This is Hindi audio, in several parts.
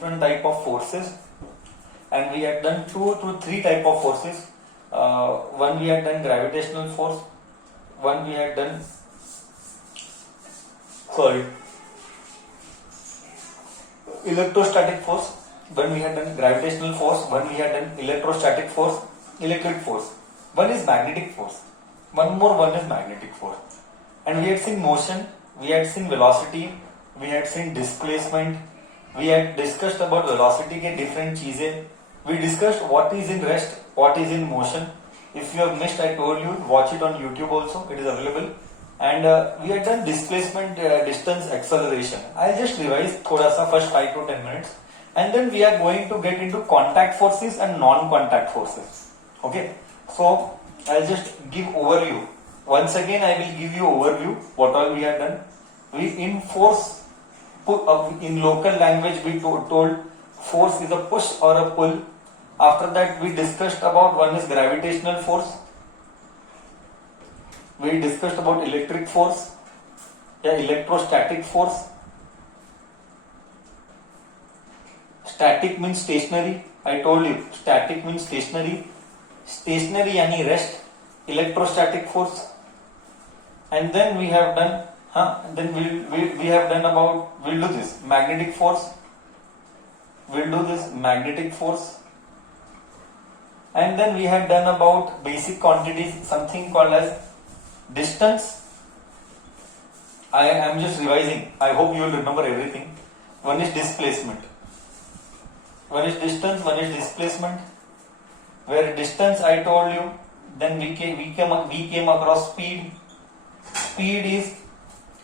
different type of forces, and we had done 2 to 3 type of forces. One we had done gravitational force, one we had done electrostatic force, one we had done gravitational force, one we had done electrostatic force, electric force, one is magnetic force, one is magnetic force. And we had seen motion, we had seen velocity, we had seen displacement, we had discussed about velocity के different चीजें, we discussed what is in rest, what is in motion. If you have missed, I told you, watch it on YouTube also, it is available. And we had done displacement, distance, acceleration. I'll just revise थोड़ा सा first 5 to 10 minutes, and then we are going to get into contact forces and non-contact forces. Okay, so I'll just give overview. Once again, I will give you overview what all we have done. We in force, in local language we told force is a push or a pull. After that, we discussed about one is gravitational force. We discussed about electric force, electrostatic force. Static means stationary. I told you, static means stationary. Stationary यानी rest. Electrostatic force. And then we have done, we have done about, we'll do this, magnetic force. We'll do this magnetic force. And then we have done about basic quantities, something called as distance. I am just revising. I hope you will remember everything. One is displacement. One is distance, one is displacement. Where distance I told you, then we came across speed. Speed is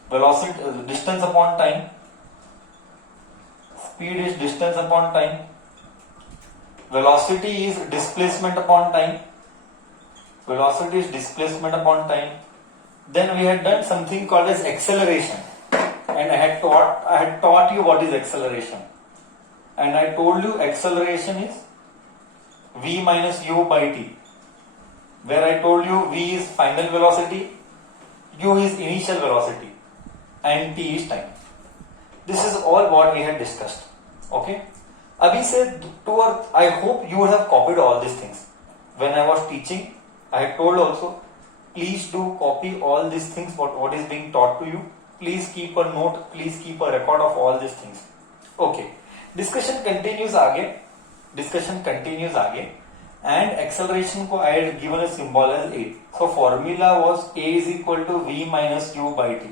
velocity, distance upon time. Speed is distance upon time. Velocity is displacement upon time. Velocity is displacement upon time. Then we had done something called as acceleration, and I had taught you what is acceleration, and I told you acceleration is v minus u by t, where I told you v is final velocity, u is initial velocity, and t is time. This is all what we had discussed. Okay. Abhi se I hope you would have copied all these things. When I was teaching, I had told also, please do copy all these things, what is being taught to you. Please keep a note, please keep a record of all these things. Okay. Discussion continues आगे. And acceleration को I had given a symbol as A. So formula was A is equal to V minus U by T.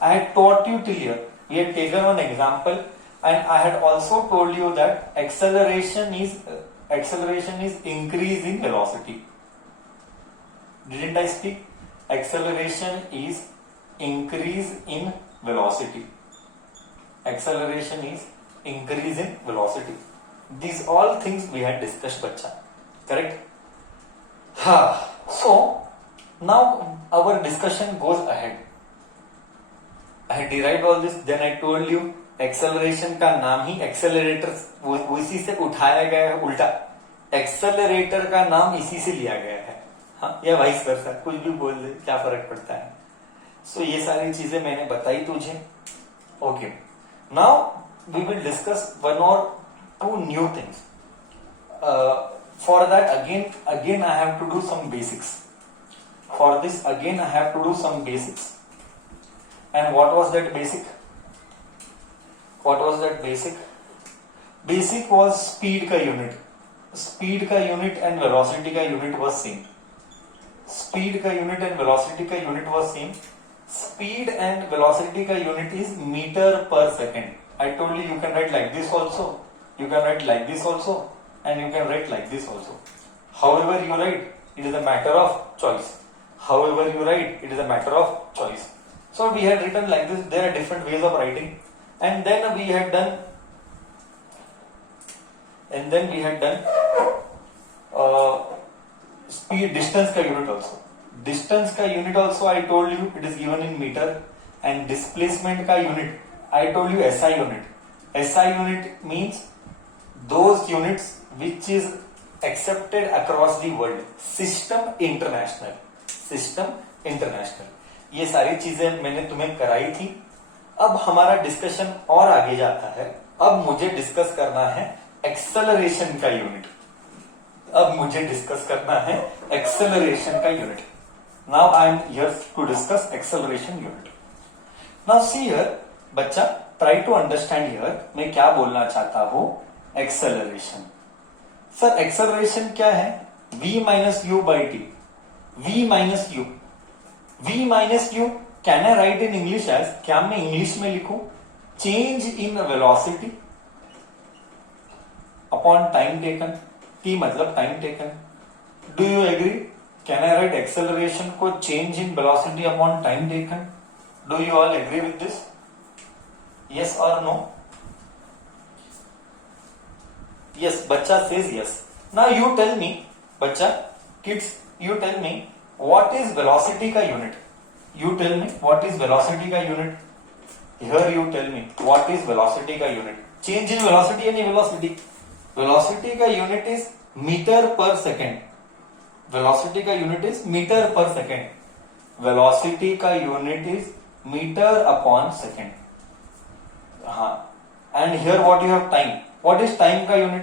I had taught you till here. We had taken one example, and I had also told you that acceleration is increase in velocity. Didn't I speak? Acceleration is increase in velocity. Acceleration is increase in velocity. These all things we had discussed, bacha. Correct? So now our discussion goes ahead. I had derived all this, then I told you acceleration का नाम ही एक्सेलरेटर, उसी से उठाया गया है उल्टा. एक्सेलरेटर का नाम इसी से लिया गया है. हाँ, या वाइस वर्सा, कुछ भी बोल दे, क्या फर्क पड़ता है. सो ये सारी चीजें मैंने बताई तुझे. Okay, now we will discuss one और two new things. For that again I have to do some basics. For this again I have to do some basics. And what was that basic? What was that basic? Basic was speed का unit. Speed का unit and velocity का unit was same. Speed का unit and velocity का unit was same. Speed and velocity का unit is meter per second. I told you can write like this also. You can write like this also. And you can write like this also. However you write, it is a matter of choice. However you write, it is a matter of choice. So we had written like this. There are different ways of writing. And then we had done speed, distance का unit also. Distance का unit also I told you it is given in meter, and displacement का unit I told you SI unit. SI unit means those units which is accepted across the world. System international. ये सारी चीजें मैंने तुम्हें कराई थी. अब हमारा डिस्कशन और आगे जाता है. अब मुझे डिस्कस करना है एक्सेलरेशन का यूनिट। अब मुझे डिस्कस करना है एक्सेलरेशन का unit. Now I am here to discuss acceleration unit. Now see here बच्चा, ट्राई टू अंडरस्टैंड हियर मैं क्या बोलना चाहता हूं। एक्सेलरेशन, सर एक्सेलरेशन क्या है? v minus u by t. v minus u, v minus u can I write in English as, क्या मैं इंग्लिश में लिखूं? Change in velocity upon time taken. t मतलब time taken. Do you agree? Can I write acceleration को change in velocity upon time taken? Do you all agree with this? Yes और नो? यस, बच्चा says yes. Now you tell me, बच्चा, kids, you tell me what is velocity का unit? You tell me what is velocity का unit? Here you tell me what is velocity का unit? Change in velocity यानी velocity. Velocity का unit is meter per second. Velocity का unit is meter per second. Velocity का unit is meter upon second. हाँ. And here what you have time. What is time का unit?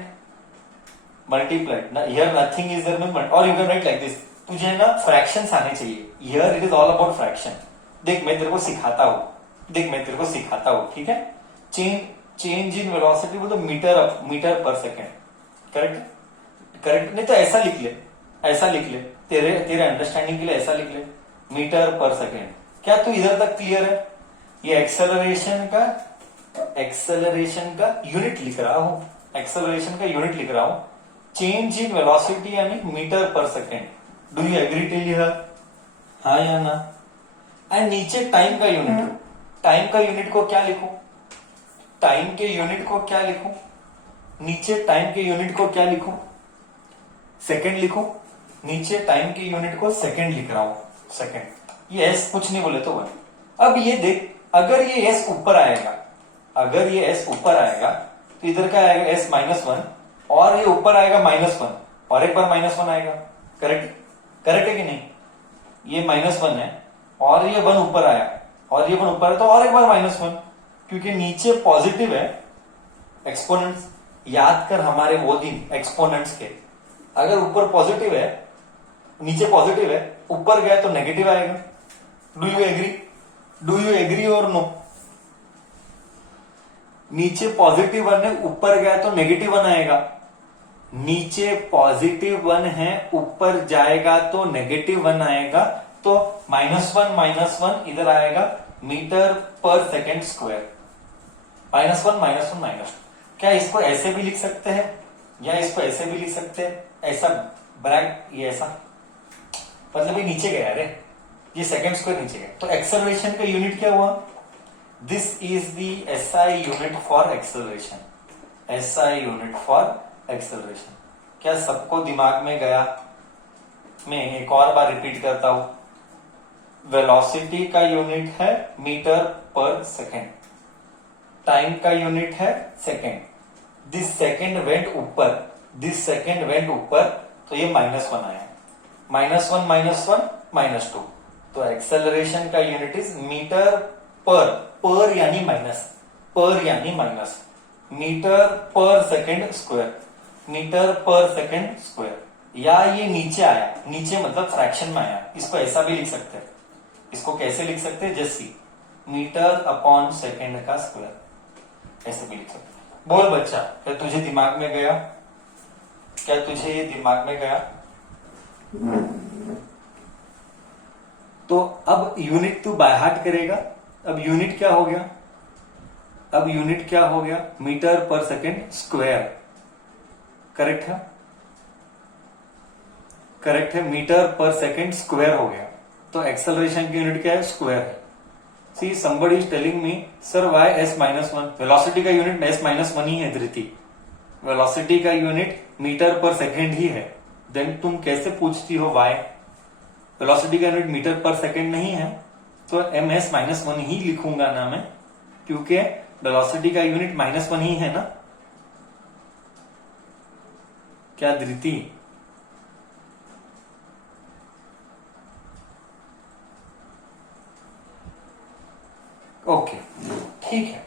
Multiplied. Here nothing is there, or you can write like this. तुझे ना fractions आने चाहिए. Here it is all about fraction. देख मैं तेरे को सिखाता हूँ, ठीक है? Change in velocity बोलो meter per second. Correct? नहीं तो ऐसा लिख ले. तेरे अंडरस्टैंडिंग के लिए ऐसा लिख ले. मीटर पर सेकेंड. क्या तू इधर तक क्लियर है? ये एक्सेलरेशन का यूनिट लिख रहा हूं. चेंज इन वेलोसिटी यानी मीटर पर second. Do you agree till here? हाँ या ना? एंड नीचे टाइम का यूनिट को क्या लिखूं? नीचे टाइम के यूनिट को क्या लिखूं? सेकेंड लिखूं. नीचे टाइम के यूनिट को सेकेंड लिख रहा हूं. सेकेंड. ये एस कुछ नहीं बोले तो वन. अब ये देख, अगर ये एस ऊपर आएगा तो इधर क्या आएगा? S minus one. और ये ऊपर आएगा माइनस वन, और एक बार माइनस वन आएगा. करेक्ट है कि नहीं? ये माइनस वन है और ये वन ऊपर आया, तो और एक बार माइनस वन, क्योंकि नीचे पॉजिटिव है. एक्सपोनेंट्स याद कर हमारे वो दिन एक्सपोनेंट्स के. अगर ऊपर पॉजिटिव है, नीचे पॉजिटिव है, ऊपर गया तो नेगेटिव आएगा. डू यू एग्री और नो? नीचे पॉजिटिव वन है, ऊपर गया तो नेगेटिव वन आएगा. नीचे पॉजिटिव वन है, ऊपर जाएगा तो नेगेटिव वन आएगा. तो माइनस वन इधर आएगा मीटर पर सेकेंड स्क्वायर. Minus one. क्या इसको ऐसे भी लिख सकते हैं या इसको ऐसे भी लिख सकते हैं? ऐसा ब्रैकेट, ये ऐसा, मतलब ये नीचे गया रे, ये सेकेंड स्क्वायर नीचे गया. तो एक्सेलरेशन का यूनिट क्या हुआ? This is the SI unit for acceleration. क्या सबको दिमाग में गया? मैं एक और बार रिपीट करता हूं. वेलोसिटी का यूनिट है मीटर पर सेकेंड. टाइम का यूनिट है सेकेंड. दिस सेकेंड वेंट ऊपर, तो ये माइनस वन आया. Minus two. तो एक्सेलरेशन का यूनिट इज मीटर पर यानी माइनस. मीटर पर सेकेंड स्क्वायर. या ये नीचे आया, नीचे मतलब फ्रैक्शन में आया. इसको ऐसा भी लिख सकते हैं. इसको कैसे लिख सकते हैं? Just see, metre upon second का स्क्वायर. ऐसे भी लिख सकते हैं. बोल बच्चा, क्या तुझे दिमाग में गया? तो अब यूनिट तू बाय हार्ट करेगा. अब यूनिट क्या हो गया? मीटर पर सेकेंड स्क्वायर. करेक्ट है. मीटर पर सेकेंड स्क्वायर हो गया. तो एक्सेलरेशन की यूनिट क्या है? स्क्वायर है. सी somebody is telling me, sir why s minus one? Velocity का यूनिट s माइनस वन ही है धृति. वेलोसिटी का यूनिट मीटर पर सेकेंड ही है. देन तुम कैसे पूछती हो वाई? वेलोसिटी का यूनिट मीटर पर सेकेंड नहीं है, तो ms माइनस वन ही लिखूंगा ना मैं, क्योंकि वेलोसिटी का यूनिट माइनस वन ही है ना. क्या धृति? ओके, ठीक है.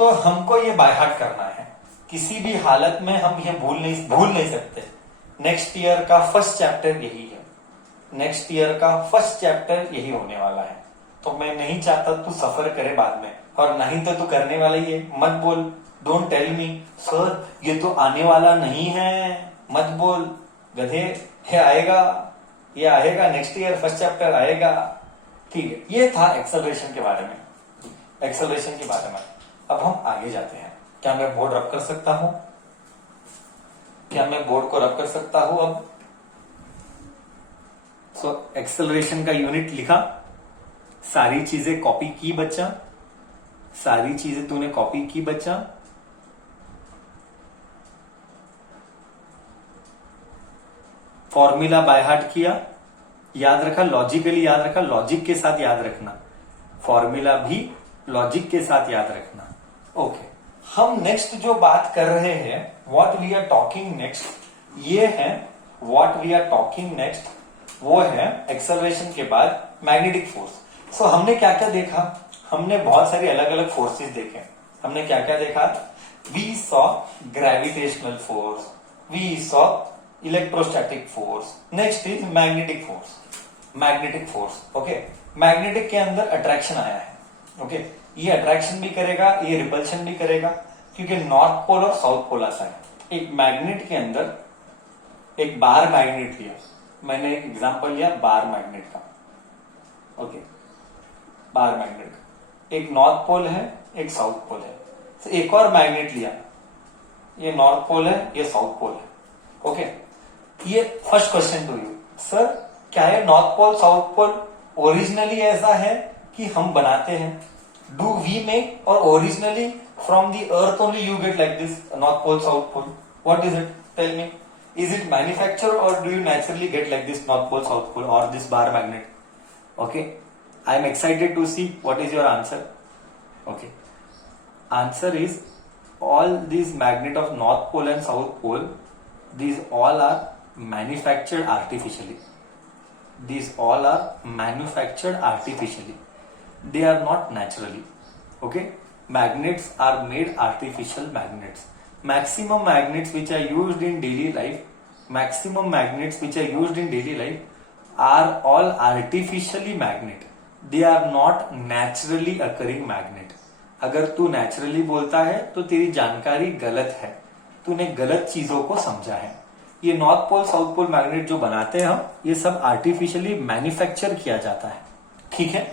तो हमको ये बाय हार्ट करना है, किसी भी हालत में हम ये भूल नहीं सकते। नेक्स्ट ईयर का फर्स्ट चैप्टर यही है, नेक्स्ट ईयर का फर्स्ट चैप्टर यही होने वाला है। तो मैं नहीं चाहता तू सफर करे बाद में, और नहीं तो तू करने वाला ही है। मत बोल, डोंट टेल मी सर ये तो आने वाला नहीं है, मत बोल गधे, ये आएगा नेक्स्ट ईयर फर्स्ट चैप्टर आएगा। ठीक है, ये था एक्सेलरेशन के बारे में, एक्सेलरेशन के बारे में। अब हम आगे जाते हैं। क्या मैं बोर्ड रब कर सकता हूं? क्या मैं बोर्ड को रब कर सकता हूं अब? सो एक्सेलरेशन का यूनिट लिखा, सारी चीजें कॉपी की बच्चा, सारी चीजें तूने कॉपी की बच्चा। फॉर्मूला बाय हार्ट किया, याद रखा, लॉजिकली याद रखा, लॉजिक के साथ याद रखना, फॉर्मूला भी लॉजिक के साथ याद रखना। ओके, हम नेक्स्ट जो बात कर रहे हैं, what we are talking next, ये है what we are talking next, वो है एक्सेलरेशन के बाद मैग्नेटिक फोर्स। सो हमने क्या क्या देखा? हमने बहुत सारी अलग अलग फोर्सेस देखे। हमने क्या क्या देखा? We saw gravitational force, we saw electrostatic force, next is magnetic force. Magnetic force, okay, magnetic के अंदर अट्रैक्शन आया है। ओके, ये अट्रैक्शन भी करेगा, ये रिपल्शन भी करेगा, क्योंकि नॉर्थ पोल और साउथ पोल आता है। एक मैग्नेट के अंदर एक बार मैग्नेट लिया, मैंने एग्जांपल लिया बार मैग्नेट का। ओके, बार मैग्नेट का एक नॉर्थ पोल है, एक साउथ पोल है। तो एक और मैग्नेट लिया, ये नॉर्थ पोल है, ये साउथ पोल है। ओके, ये first question to you, sir क्या है north pole south pole originally ऐसा है कि हम बनाते हैं? डू वी मेक, और originally from the earth only you get like this north pole south pole? What is it? Tell me, is it manufactured or do you naturally get like this north pole south pole or this bar magnet? Okay, I am excited to see what is your answer. Okay, answer is all these magnet of north pole and south pole, these all are manufactured artificially. These all are manufactured artificially, they are not naturally. Okay, magnets are made artificial magnets. Maximum magnets which are used in daily life, maximum magnets which are used in daily life are all artificially magnet, they are not naturally occurring magnet. अगर तू नेचुरली बोलता है तो तेरी जानकारी गलत है, तूने गलत चीजों को समझा है। ये north pole south pole magnet जो बनाते हैं हम, ये सब आर्टिफिशियली मैन्युफैक्चर किया जाता है। ठीक है,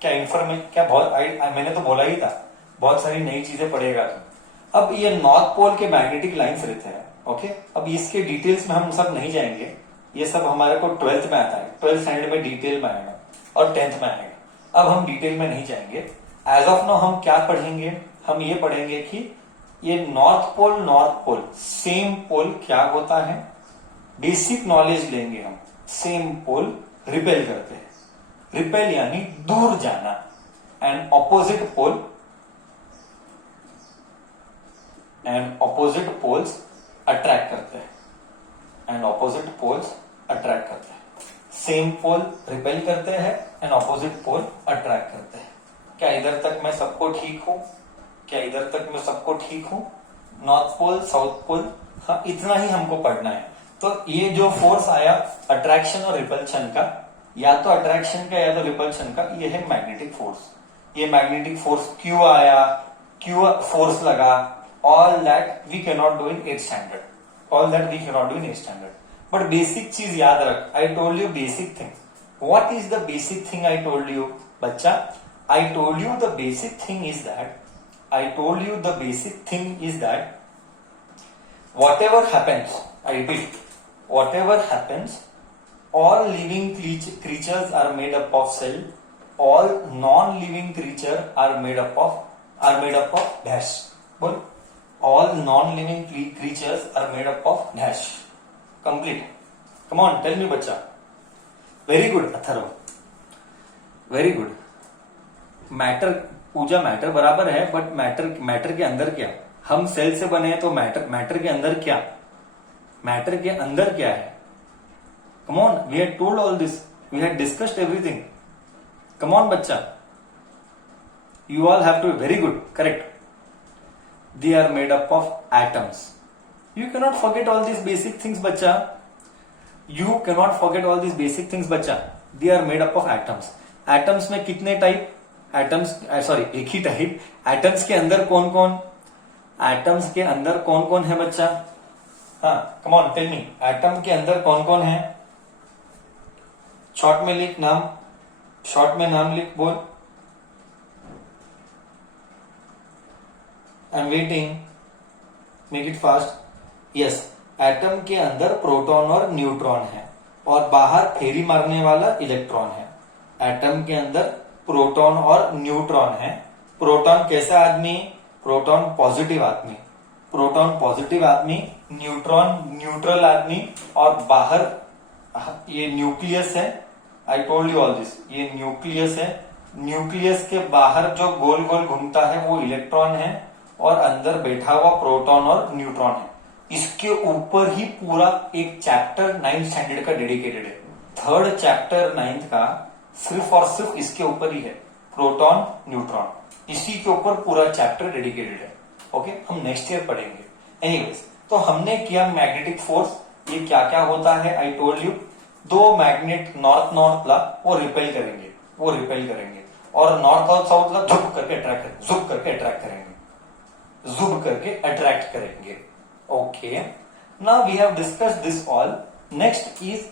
क्या इन्फॉर्मेशन, क्या बहुत मैंने तो बोला ही था, बहुत सारी नई चीजें पढ़ेगा तुम। अब ये नॉर्थ पोल के मैग्नेटिक लाइंस रहते हैं। ओके, अब इसके डिटेल्स में हम सब नहीं जाएंगे, ये सब हमारे को 12th में आता है, 12th स्टैंडर्ड में डिटेल में आएगा और 10th में आएगा। अब हम डिटेल में नहीं जाएंगे। एज ऑफ नाउ हम क्या पढ़ेंगे? हम ये पढ़ेंगे कि ये नॉर्थ पोल सेम पोल क्या होता है, बेसिक नॉलेज लेंगे हम। सेम पोल रिपेल करते हैं, रिपेल यानी दूर जाना, and opposite pole and opposite poles attract करते हैं, एंड ऑपोजिट पोल्स अट्रैक्ट करते हैं। सेम पोल रिपेल करते हैं एंड ऑपोजिट पोल अट्रैक्ट करते हैं। क्या इधर तक मैं सबको ठीक हूं? क्या इधर तक मैं सबको ठीक हूं? नॉर्थ पोल साउथ पोल, हाँ इतना ही हमको पढ़ना है। तो ये जो फोर्स आया अट्रैक्शन और रिपल्शन का, या तो अट्रैक्शन का या तो रिपल्शन का, ये है मैग्नेटिक फोर्स। ये मैग्नेटिक फोर्स क्यों आया, क्यों फोर्स लगा, all that we cannot do in 8th standard, all that we cannot do in 8th standard. But basic चीज याद रख, I told you basic thing. What is the basic thing I told you, बच्चा? I told you the basic thing is that whatever happens, I repeat, whatever happens, all living creatures are made up of cell, all non-living creatures are made up of dash. बोल, all non-living creatures are made up of dash. Complete. Come on, tell me बच्चा. Very good, Atharva. Very good. Matter Pooja matter बराबर है, बट मैटर के अंदर क्या? हम सेल से बने हैं तो मैटर के अंदर क्या? मैटर के अंदर क्या है? Come on, we had told all this. We had discussed everything. Come on बच्चा. You all have to be very good. Correct. they are made up of atoms. You cannot forget all these basic things, बच्चा. You cannot forget all these basic things, बच्चा. They are made up of atoms. Atoms में कितने टाइप? Atoms, सॉरी, एक ही टाइप. Atoms के अंदर कौन कौन? Atoms के अंदर कौन कौन है बच्चा? हाँ, come on, tell me. Atom के अंदर कौन कौन है? शॉर्ट में लिख नाम. शॉर्ट में नाम लिख, बोल. I'm waiting. Make it fast. Yes. Atom के अंदर प्रोटॉन और न्यूट्रॉन है और बाहर फेरी मारने वाला इलेक्ट्रॉन है. एटम के अंदर प्रोटॉन और न्यूट्रॉन है. प्रोटॉन कैसा आदमी? प्रोटॉन पॉजिटिव आदमी. प्रोटॉन पॉजिटिव आदमी, न्यूट्रॉन न्यूट्रल आदमी और बाहर ये न्यूक्लियस है. I told you all this. ये न्यूक्लियस है. न्यूक्लियस के बाहर जो गोल गोल घूमता है वो इलेक्ट्रॉन है और अंदर बैठा हुआ प्रोटॉन और न्यूट्रॉन है. इसके ऊपर ही पूरा एक चैप्टर 9th स्टैंडर्ड का डेडिकेटेड है. थर्ड चैप्टर 9th का सिर्फ और सिर्फ इसके ऊपर ही है, प्रोटॉन न्यूट्रॉन. इसी के ऊपर पूरा चैप्टर डेडिकेटेड है. ओके, हम नेक्स्ट ईयर पढ़ेंगे. एनीवेज, तो हमने किया मैग्नेटिक फोर्स. ये क्या क्या होता है? I told you. दो मैग्नेट नॉर्थ नॉर्थ ला वो रिपेल करेंगे, और नॉर्थ और साउथ ला झुक करके अट्रैक्ट करेंगे, झुक करके अट्रैक्ट करेंगे. Okay, now we have discussed this all. Next is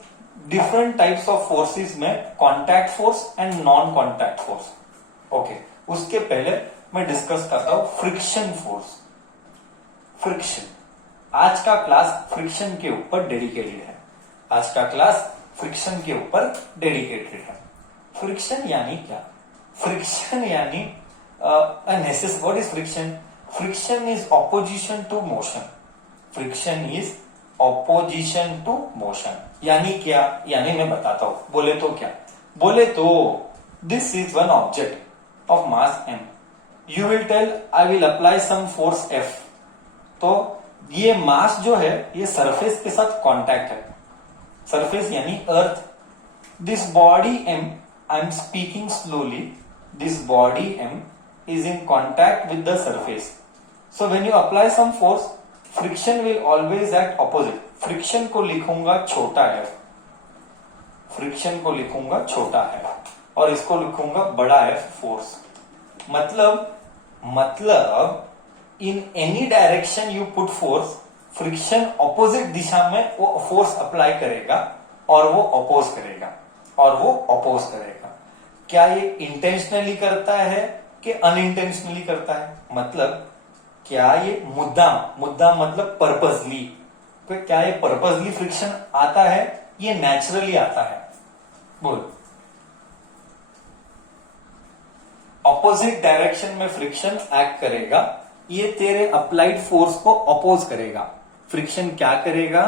different types of forces में contact force and non-contact force. Okay, उसके पहले मैं डिस्कस करता हूं फ्रिक्शन फोर्स. फ्रिक्शन. आज का क्लास फ्रिक्शन के ऊपर डेडिकेटेड है. फ्रिक्शन यानी क्या? फ्रिक्शन यानी what is friction? Friction is opposition to motion. Friction is opposition to motion. यानी क्या? यानी मैं बताता हूं. बोले तो क्या? बोले तो this is one object of mass m. You will tell I will apply some force F. तो ये मास जो है ये सरफेस के साथ कांटेक्ट है. सरफेस यानी earth. This body m, I am speaking slowly, this body m is in contact with the surface. So when you apply some force, friction will always act opposite. Friction को लिखूंगा छोटा f, और इसको लिखूंगा बड़ा F फोर्स. मतलब in any direction you put force, friction opposite दिशा में वो फोर्स अप्लाई करेगा और वो अपोज करेगा. क्या ये इंटेंशनली करता है कि अनइंटेंशनली करता है? मतलब क्या ये मुद्दाम मतलब पर्पसली, क्या ये पर्पसली फ्रिक्शन आता है? ये नेचुरली आता है. बोल. ऑपोजिट डायरेक्शन में फ्रिक्शन एक्ट करेगा, ये तेरे अप्लाइड फोर्स को अपोज करेगा. फ्रिक्शन क्या करेगा?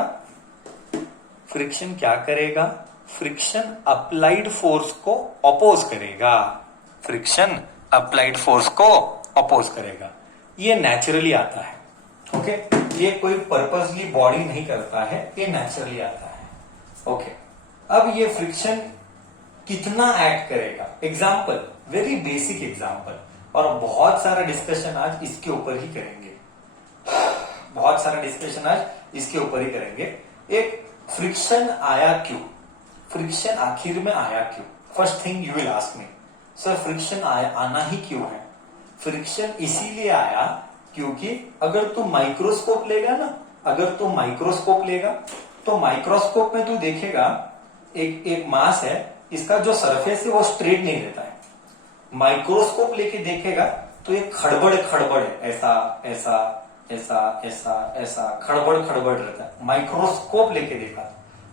फ्रिक्शन अप्लाइड फोर्स को अपोज करेगा. ये नेचुरली आता है. ओके, ये कोई पर्पसली बॉडी नहीं करता है, ये नेचुरली आता है. ओके, अब ये फ्रिक्शन कितना एक्ट करेगा? एग्जाम्पल, वेरी बेसिक एग्जाम्पल, और बहुत सारा डिस्कशन आज इसके ऊपर ही करेंगे. एक फ्रिक्शन आया क्यों? फ्रिक्शन आखिर में आया क्यों? First thing you will ask me, sir friction आना ही क्यों है? फ्रिक्शन इसीलिए आया क्योंकि अगर तू माइक्रोस्कोप लेगा तो माइक्रोस्कोप में तू देखेगा एक मास है, इसका जो सरफेस है वो स्ट्रेट नहीं रहता है. माइक्रोस्कोप लेके देखेगा तो ये खड़बड़ है, ऐसा खड़बड़ रहता है. माइक्रोस्कोप लेके देखा,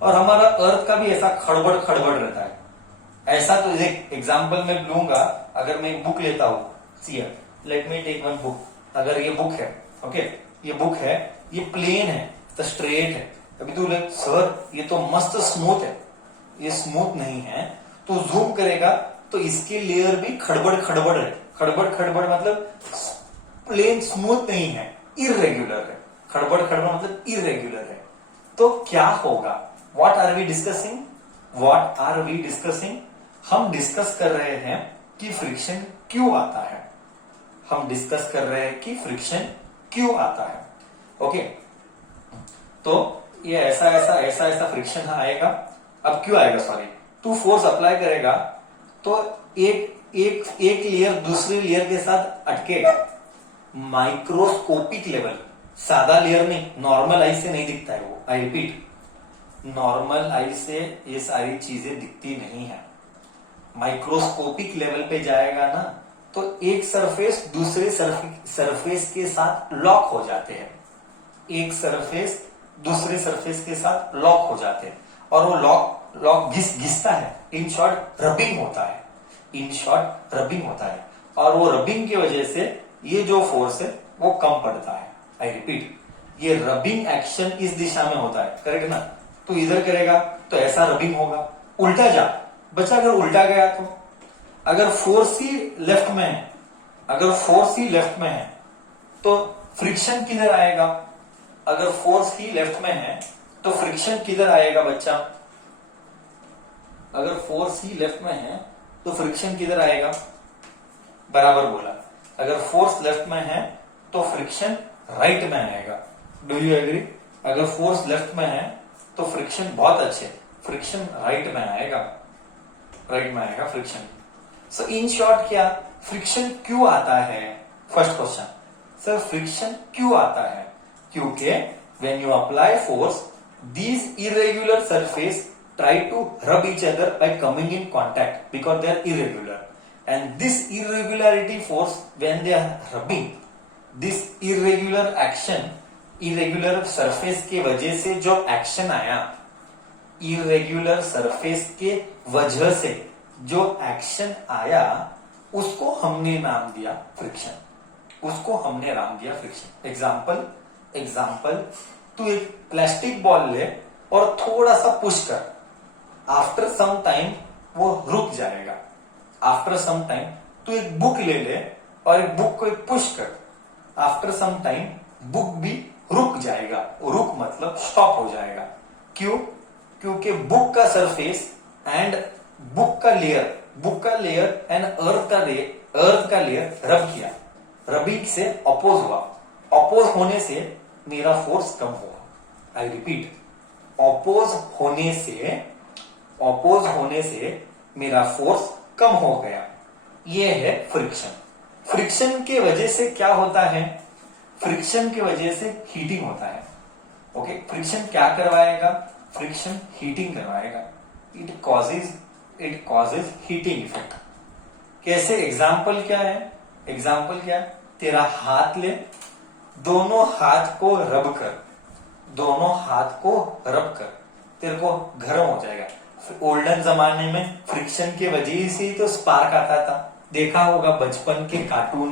और हमारा अर्थ का भी ऐसा खड़बड़ रहता है. ऐसा तो एक एग्जाम्पल में लूंगा. अगर मैं एक बुक लेता हूं, let me take one book. अगर ये बुक है, ओके, ये बुक है, ये प्लेन है, तो स्ट्रेट है. अभी तू सर ये तो मस्त स्मूथ है, ये स्मूथ नहीं है. तो जूम करेगा तो इसके लेयर भी खड़बड़ है. खड़बड़ मतलब प्लेन स्मूथ नहीं है, इरेग्युलर है. खड़बड़ मतलब इरेग्युलर है. तो क्या होगा? What are we discussing? हम डिस्कस कर रहे हैं कि फ्रिक्शन क्यों आता है. Q आता है. ओके, तो ये ऐसा ऐसा ऐसा ऐसा फ्रिक्शन आएगा. अब क्यों आएगा, सॉरी, तू फोर्स अप्लाई करेगा तो एक लेयर दूसरी लेयर के साथ अटकेगा. माइक्रोस्कोपिक लेवल, सादा लेयर नहीं, नॉर्मल आई से नहीं दिखता है वो. आई रिपीट, नॉर्मल आई से ये सारी चीजें दिखती नहीं है. माइक्रोस्कोपिक लेवल पे जाएगा ना तो एक सरफेस दूसरे सरफेस के साथ लॉक हो जाते हैं. एक सरफेस दूसरे सरफेस के साथ लॉक हो जाते हैं और वो लॉक घिसता है. इन शॉर्ट रबिंग होता है. इन शॉर्ट रबिंग होता है और वो रबिंग की वजह से ये जो फोर्स है वो कम पड़ता है. आई रिपीट, ये रबिंग एक्शन इस दिशा में होता है. करेक्ट ना. तो इधर करेगा तो ऐसा रबिंग होगा. उल्टा जा बच्चा, अगर उल्टा गया तो, अगर फोर्स ही लेफ्ट में है, अगर फोर्स ही लेफ्ट में है तो फ्रिक्शन किधर आएगा. अगर फोर्स ही लेफ्ट में है तो फ्रिक्शन किधर आएगा बच्चा. अगर फोर्स ही लेफ्ट में है तो फ्रिक्शन किधर आएगा. बराबर बोला. अगर फोर्स लेफ्ट में है तो फ्रिक्शन राइट में आएगा. Do you agree. अगर फोर्स लेफ्ट में है तो फ्रिक्शन, बहुत अच्छे, फ्रिक्शन राइट में आएगा. राइट में आएगा फ्रिक्शन. सो इन शॉर्ट क्या, फ्रिक्शन क्यों आता है. फर्स्ट क्वेश्चन, सर फ्रिक्शन क्यों आता है. क्योंकि when you apply force, these irregular surface try to rub each other by coming in contact because they are irregular, and this irregularity force, when they are rubbing, this irregular action, irregular surface के वजह से जो एक्शन आया, irregular surface के वजह से जो एक्शन आया उसको हमने नाम दिया फ्रिक्शन. उसको हमने नाम दिया फ्रिक्शन. एग्जाम्पल, तू एक प्लास्टिक बॉल ले और थोड़ा सा पुश कर. आफ्टर सम टाइम वो रुक जाएगा. आफ्टर सम टाइम तू एक बुक ले और एक बुक को एक पुश कर. आफ्टर सम टाइम बुक भी रुक जाएगा. रुक मतलब स्टॉप हो जाएगा. क्यों. क्योंकि बुक का सरफेस एंड बुक का लेयर एंड अर्थ का लेयर रब किया. रबिंग से अपोज हुआ. अपोज होने से मेरा फोर्स कम हुआ. आई रिपीट, अपोज होने से मेरा फोर्स कम हो गया. ये है फ्रिक्शन. फ्रिक्शन के वजह से क्या होता है. फ्रिक्शन के वजह से हीटिंग होता है. ओके, फ्रिक्शन क्या करवाएगा. फ्रिक्शन हीटिंग करवाएगा. It causes heating effect. कैसे. एग्जाम्पल क्या है. एग्जाम्पल क्या है. तेरा हाथ ले, दोनों हाथ को रब कर, तेरे को गर्म हो जाएगा. ओल्डन जमाने में फ्रिक्शन के वजह से ही तो स्पार्क आता था. देखा होगा बचपन के कार्टून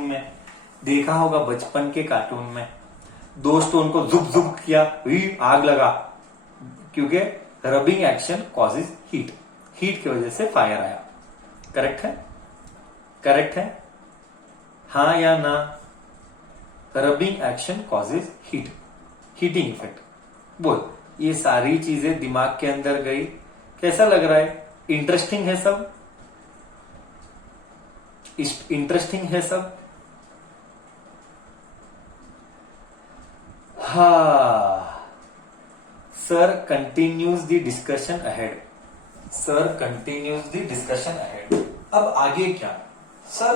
में, दोस्त उनको जुक जुक किया, आग लगा. क्योंकि रबिंग एक्शन कॉजेज हीट की वजह से फायर आया. करेक्ट है हाँ या ना. Rubbing action causes heating effect. बोल, ये सारी चीजें दिमाग के अंदर गई. कैसा लग रहा है. इंटरेस्टिंग है सब. हाँ. Sir continues the discussion ahead. अब आगे क्या. सर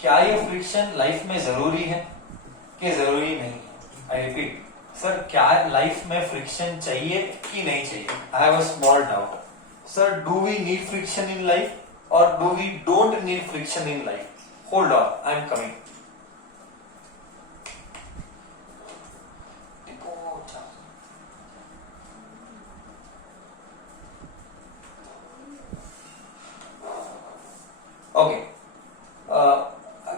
क्या ये फ्रिक्शन लाइफ में जरूरी है कि जरूरी नहीं है. आई रिपीट, सर क्या लाइफ में फ्रिक्शन चाहिए कि नहीं चाहिए. I have a small doubt. Sir do we need friction in life और do we don't need friction in life. Hold on, I am coming. Okay.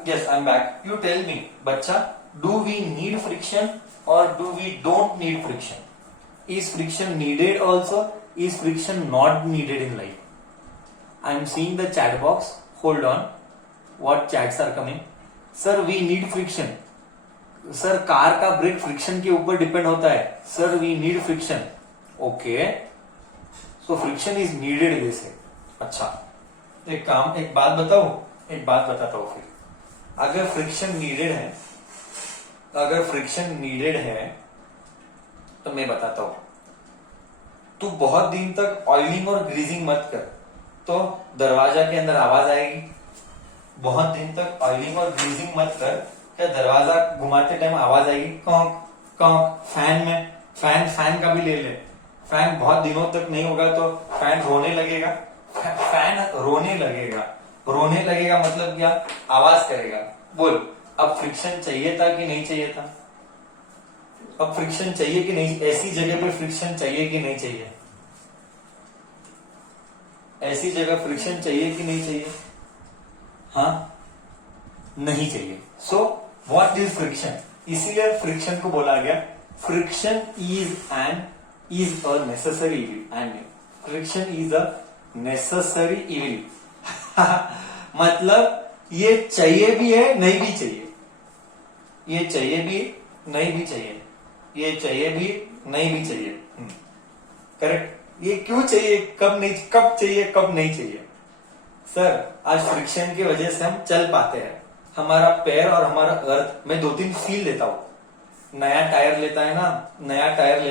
Yes, I'm back. You tell me, बच्चा, do we need friction or do we don't need friction? Is friction needed also? Is friction not needed in life? I'm seeing the chat box. Hold on. What chats are coming? Sir, we need friction. Sir, car का ब्रेक फ्रिक्शन के ऊपर डिपेंड होता है. Sir, we need friction. Okay. So friction is needed जैसे. अच्छा. एक बात बताता हूं फिर. अगर फ्रिक्शन नीडेड है अगर फ्रिक्शन नीडेड है तो मैं बताता हूं, तू बहुत दिन तक ऑयलिंग और ग्रीजिंग मत कर तो दरवाजा के अंदर आवाज आएगी। बहुत दिन तक ऑयलिंग और ग्रीजिंग मत कर, क्या दरवाजा घुमाते टाइम आवाज आएगी, कौंक कौंक। फैन का भी ले ले, फैन बहुत दिनों तक नहीं होगा तो फैन रोने लगेगा। फैन रोने लगेगा मतलब क्या, आवाज करेगा। बोल, अब फ्रिक्शन चाहिए था कि नहीं चाहिए था? अब फ्रिक्शन चाहिए कि नहीं? ऐसी जगह पे फ्रिक्शन चाहिए कि नहीं चाहिए? ऐसी जगह फ्रिक्शन चाहिए कि नहीं चाहिए? हाँ, नहीं चाहिए। So what is friction? इसीलिए फ्रिक्शन को बोला गया friction is a necessary evil. And friction is a necessary evil. मतलब ये चाहिए भी है, नहीं भी चाहिए। ये चाहिए भी, नहीं भी चाहिए। ये चाहिए भी, नहीं भी चाहिए। करेक्ट। ये क्यों चाहिए, कब नहीं, कब चाहिए, कब नहीं चाहिए? सर, आज फ्रिक्शन की वजह से हम चल पाते हैं। हमारा पैर और हमारा अर्थ, मैं 2-3 फील लेता हूं। नया टायर लेता है ना, नया टायर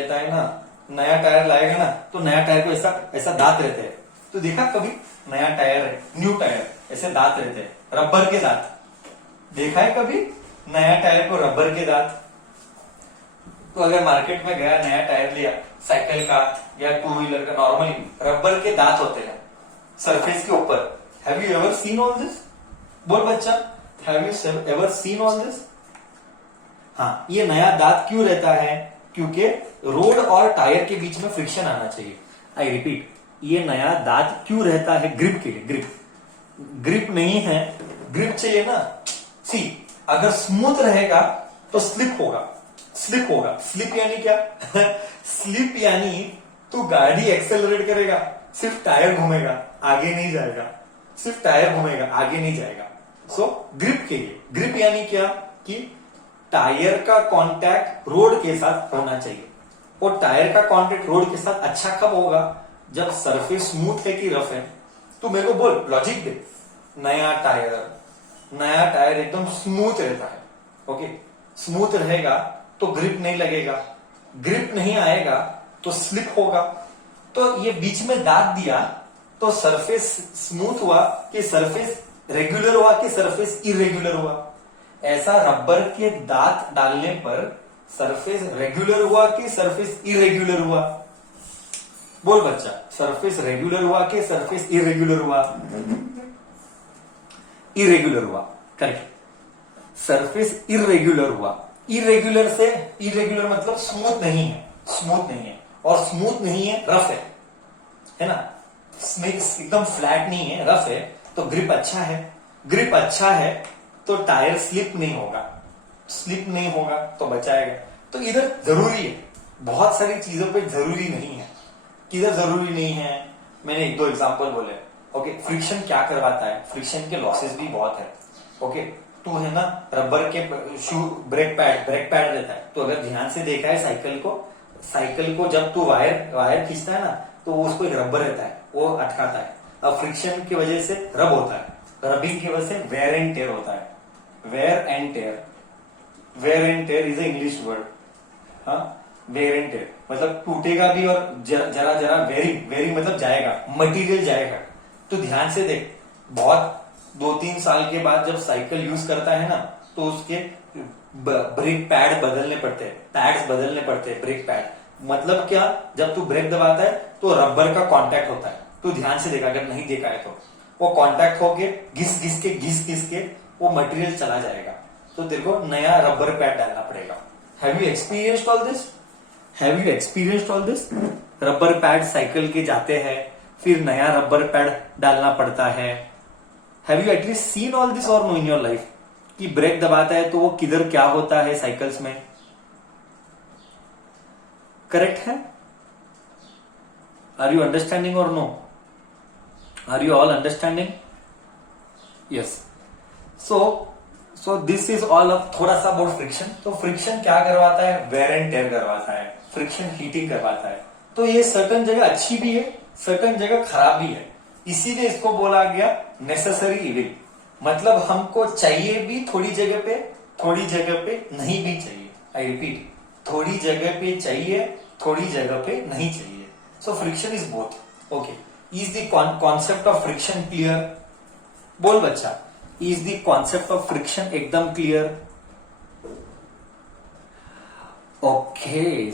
लाएगा ना, तो नया टायर को ऐसा दांत रहते हैं। तो देखा कभी नया टायर है, न्यू टायर, ऐसे दांत रहते हैं, रबर के दांत। देखा है कभी नया टायर को रबर के दांत? तो अगर मार्केट में गया, नया टायर लिया, साइकिल का या 2 व्हीलर का, नॉर्मली रबर के दांत होते हैं सरफेस के ऊपर। Have you ever seen all this? बोल बच्चा, have you ever seen all this? हाँ, ये नया दांत क्यों रहता है? क्योंकि रोड और टायर के बीच में फ्रिक्शन आना चाहिए। आई रिपीट, ये नया दांत क्यों रहता है? ग्रिप के लिए। ग्रिप नहीं है, ग्रिप चाहिए ना। सी, अगर स्मूथ रहेगा तो स्लिप होगा। स्लिप यानी क्या? स्लिप यानी तू गाड़ी एक्सेलरेट करेगा, सिर्फ टायर घूमेगा, आगे नहीं जाएगा। सिर्फ टायर घूमेगा, आगे नहीं जाएगा। सो ग्रिप के लिए, ग्रिप यानी क्या कि टायर का कांटेक्ट रोड के साथ होना चाहिए। और टायर का कांटेक्ट रोड के साथ अच्छा कब होगा? जब सरफेस स्मूथ है कि रफ है। तू मेरे को बोल, लॉजिक दे। नया टायर एकदम स्मूथ रहता है। ओके, स्मूथ रहेगा तो ग्रिप नहीं लगेगा, ग्रिप नहीं आएगा तो स्लिप होगा। तो ये बीच में दांत दिया तो सरफेस स्मूथ हुआ कि सरफेस रेगुलर हुआ कि सरफेस इरेगुलर हुआ? ऐसा रबर के दांत डालने पर सरफेस रेगुलर हुआ कि सरफेस इरेगुलर हुआ? बोल बच्चा, सरफेस रेगुलर हुआ कि सरफेस इरेगुलर हुआ? इरेगुलर हुआ, करेक्ट। सरफेस इरेगुलर हुआ। इरेगुलर मतलब स्मूथ नहीं है, और स्मूथ नहीं है, रफ है ना? एकदम फ्लैट नहीं है, रफ है। तो ग्रिप अच्छा है तो टायर स्लिप नहीं होगा तो बचाएगा। तो इधर जरूरी है, बहुत सारी चीजों पे जरूरी नहीं है। किधर जरूरी नहीं है? मैंने 1-2 एग्जांपल बोले। ओके, फ्रिक्शन क्या करवाता है? फ्रिक्शन के लॉसेस भी बहुत है। ओके, तू है ना, रबर के ब्रेक पैड रहता है। तो अगर ध्यान से देखा है साइकिल को जब तू वायर खींचता है ना, तो उसको एक रबर रहता है, वो अटकाता है। अब फ्रिक्शन की वजह से रब होता है, रबिंग की वजह से वेयर एंड टेयर होता है। Wear and tear is a English word. हाँ, वेयर एंड टेयर मतलब टूटेगा भी, और जरा वेरिंग मतलब जाएगा, मटेरियल जाएगा। तो ध्यान से देख, बहुत 2-3 साल के बाद जब साइकिल यूज करता है ना, तो उसके ब्रेक पैड बदलने पड़ते हैं, ब्रेक पैड। मतलब क्या? जब तू ब्रेक दबाता है तो रबर का कांटेक्ट होता है। तू ध्यान से देखा, अगर नहीं देखा है तो वो कांटेक्ट होके घिस के वो मटेरियल चला जाएगा। तो तेरे को नया रबर पैड डालना पड़ेगा। Have you experienced all this? Rubber pad cycle के जाते हैं, फिर नया रबर पैड डालना पड़ता है। Have you at least seen all this और नो इन योर लाइफ कि ब्रेक दबाता है तो वो किधर क्या होता है साइकिल्स में? करेक्ट है? Are you understanding or no? Are you all understanding? Yes. So this is all of थोड़ा सा अबाउट फ्रिक्शन। तो फ्रिक्शन क्या करवाता है? वेयर एंड टेयर करवाता है, फ्रिक्शन हीटिंग करवाता है। तो ये सर्टेन जगह अच्छी भी है, सर्टेन जगह खराब भी है। इसीलिए इसको बोला गया नेसेसरी इविल। मतलब हमको चाहिए भी थोड़ी जगह पे, थोड़ी जगह पे नहीं भी चाहिए. आई रिपीट, थोड़ी जगह पे चाहिए, थोड़ी जगह पे नहीं चाहिए. So friction is both. Okay, is the concept of friction clear? बोल बच्चा, is the concept of friction एकदम क्लियर? ओके.